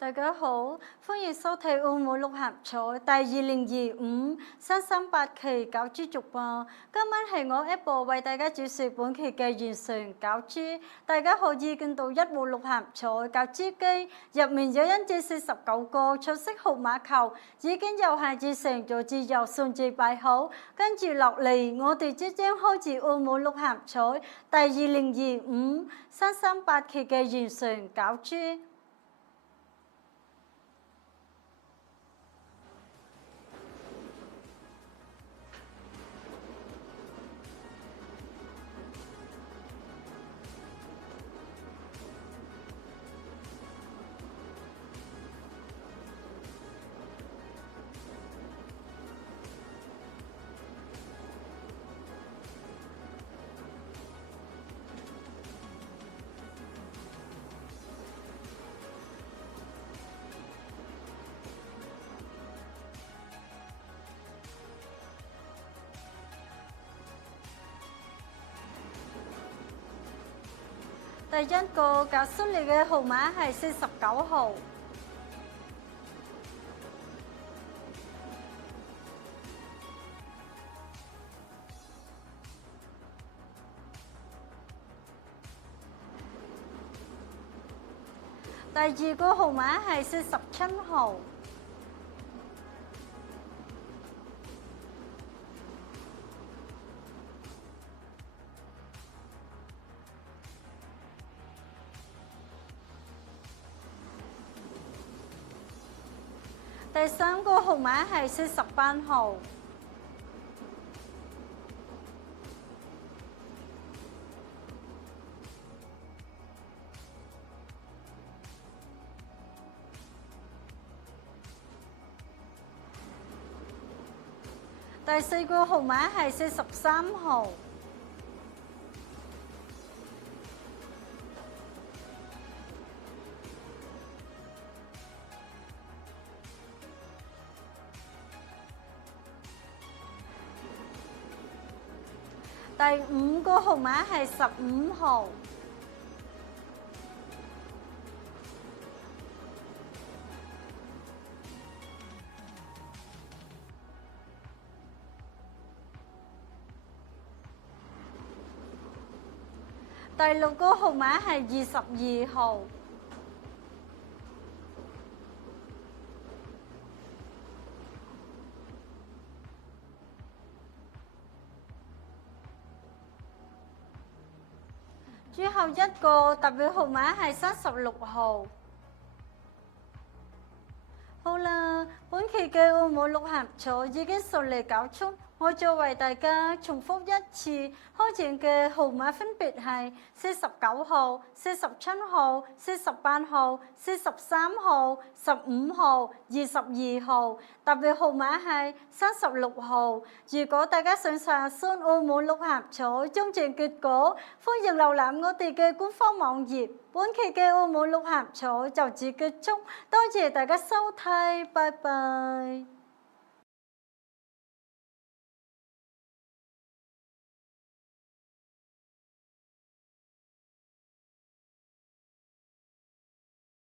大家好，歡迎收睇澳門六合彩第2025338期攪珠續播。今晚係我 Apple 為大家主持本期嘅完成攪珠。大家可以見到一戶六合彩攪珠機入面有1至49個彩色號碼球，已經由下至上咗至右順序擺好。跟住落嚟，我哋即將開始澳門六合彩第2025338期嘅完成攪珠。第一個攪出嚟嘅號碼係49號。第二個號碼係47號。第三個號碼係48號。第四個號碼係43號。第五個號碼係15號。第六個號碼係22號。最後一個特別號碼係36號。好啦，本期嘅澳門六合彩已經順利攪出，我再為大家重複一次，開獎嘅號碼分別係49號、47號、48號、43號、15號、22號，特別號碼係36號。如果大家想查詢澳門六合彩中獎結果，歡迎瀏覽我哋嘅官方網頁。本期嘅澳門六合彩就此結束，多謝大家收睇，拜拜。